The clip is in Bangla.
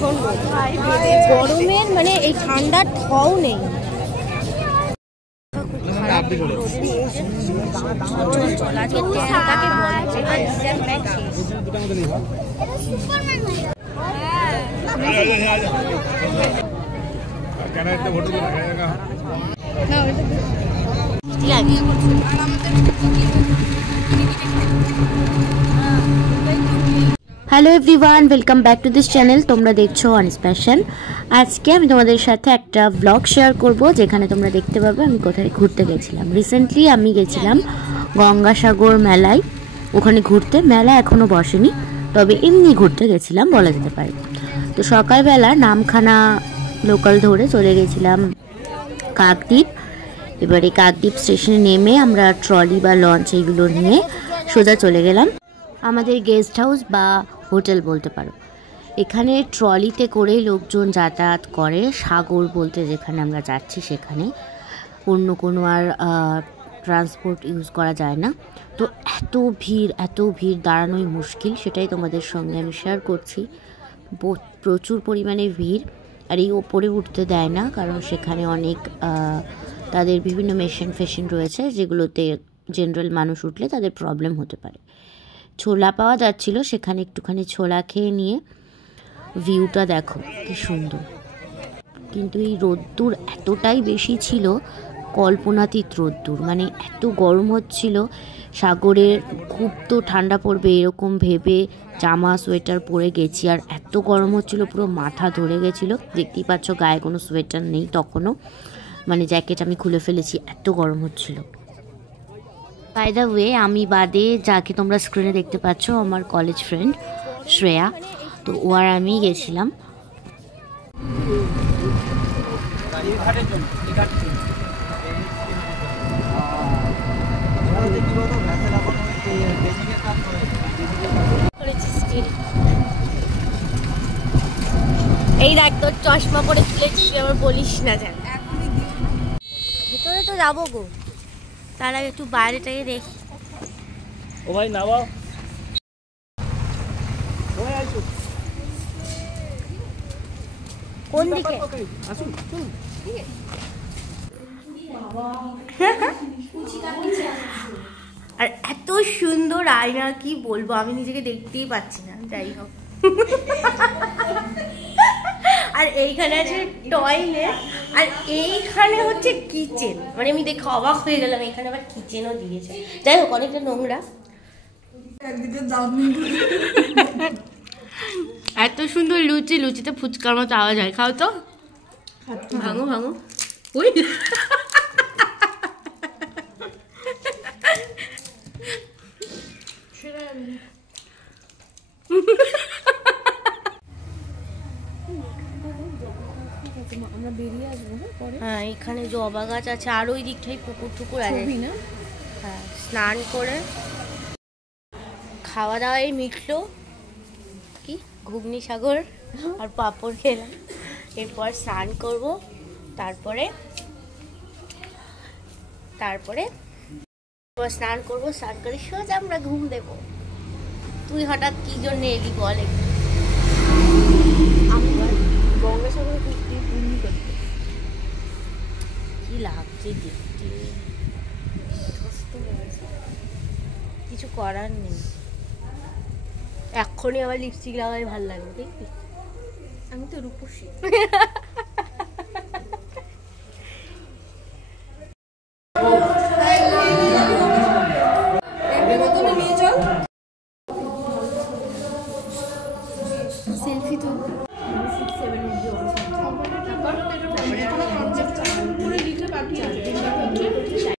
ভীষণ গরমের মানে এই ঠান্ডার ঠাও নেই। Hello everyone, welcome back to this channel. তোমরা দেখছো অনিস প্যাশন। আজকে আমি তোমাদের সাথে একটা ব্লগ শেয়ার করব, যেখানে তোমরা দেখতে পাবে আমি কোথায় ঘুরতে গেছিলাম। রিসেন্টলি আমি গেছিলাম গঙ্গাসাগর মেলায়, ওখানে ঘুরতে। মেলা এখনও বসেনি, তবে এমনি ঘুরতে গেছিলাম বলা যেতে পারে। তো সকালবেলা নামখানা লোকাল ধরে চলে গেছিলাম কাকদ্বীপ। এবারে কাকদ্বীপ স্টেশনে নেমে আমরা ট্রলি বা লঞ্চ এইগুলো নিয়ে সোজা চলে গেলাম আমাদের গেস্ট হাউস বা হোটেল বলতে পারো। এখানে ট্রলিতে করেই লোকজন যাতায়াত করে, সাগর বলতে যেখানে আমরা যাচ্ছি সেখানে। অন্য কোনো আর ট্রান্সপোর্ট ইউজ করা যায় না। তো এত ভিড় দাঁড়ানোই মুশকিল, সেটাই তোমাদের সঙ্গে আমি শেয়ার করছি। প্রচুর পরিমাণে ভিড়, আর এই ওপরে উঠতে দেয় না, কারণ সেখানে অনেক তাদের বিভিন্ন মেশিন রয়েছে, যেগুলোতে জেনারেল মানুষ উঠলে তাদের প্রবলেম হতে পারে। ছোলা পাওয়া যাচ্ছিল, সেখানে একটুখানি ছোলা খেয়ে নিয়ে ভিউটা দেখো কি সুন্দর। কিন্তু এই রোদ্দুর এতটাই বেশি ছিল, কল্পনাতীত রোদ্দুর, মানে এত গরম হচ্ছিল। সাগরের খুব তো ঠান্ডা পড়বে এরকম ভেবে জামা সোয়েটার পরে গেছি, আর এত গরম হচ্ছিল পুরো মাথা ধরে গেছিলো। দেখতেই পাচ্ছ গায়ে কোনো সোয়েটার নেই তখনও, মানে জ্যাকেট আমি খুলে ফেলেছি, এত গরম হচ্ছিল। বাই দ্য ওয়ে, আমি বাদে যাকে তোমরা স্ক্রিনে দেখতে পাচ্ছ আমার কলেজ ফ্রেন্ড শ্রেয়া, তো ও আর আমি গেছিলাম। এই দেখ তোর চশমা পরে তুলেছি, আমার বলিস না। যান ভেতরে তো যাবো গো, তার আগে একটু বাইরেটাকে দেখি। ও ভাই নাও, কোন দিকে? আর এত সুন্দর আয়না, কি বলবো, আমি নিজেকে দেখতেই পাচ্ছি না। যাই হোক, আর এইখানে আছে টয়লেট, আর এইখানে হচ্ছে কিচেন। মানে আমি দেখে অবাক হয়ে গেলাম, এখানে আবার কিচেনও দিয়েছে। যাই হোক, অনেকটা নোংরা। এত সুন্দর লুচি, লুচিতে ফুচকার মতো আওয়াজ হয়। খাও তো, ভাঙো ভাঙো। ওই হ্যাঁ, এখানে জবা গাছ আছে, আর ওই দিকটাই পুকুর টুকুর আছে না। হ্যাঁ, স্নান করে খাওয়া দাওয়াই মিটলো, কি ঘুগনি সাগর আর পাঁপড় খেলাম। এরপর স্নান করব, তারপরে স্নান করবো, স্নান করে সোজা আমরা ঘুম দেবো। তুই হঠাৎ কি জন্য এলি বল? গঙ্গাসাগরে কি লাগছে দেখতে, কিছু করার নেই। এক্ষুনি আবার লিপস্টিক লাগাই ভালো লাগবে, দেখবি? আমি তো রূপসী। সেলফি তো 6-7 অবধি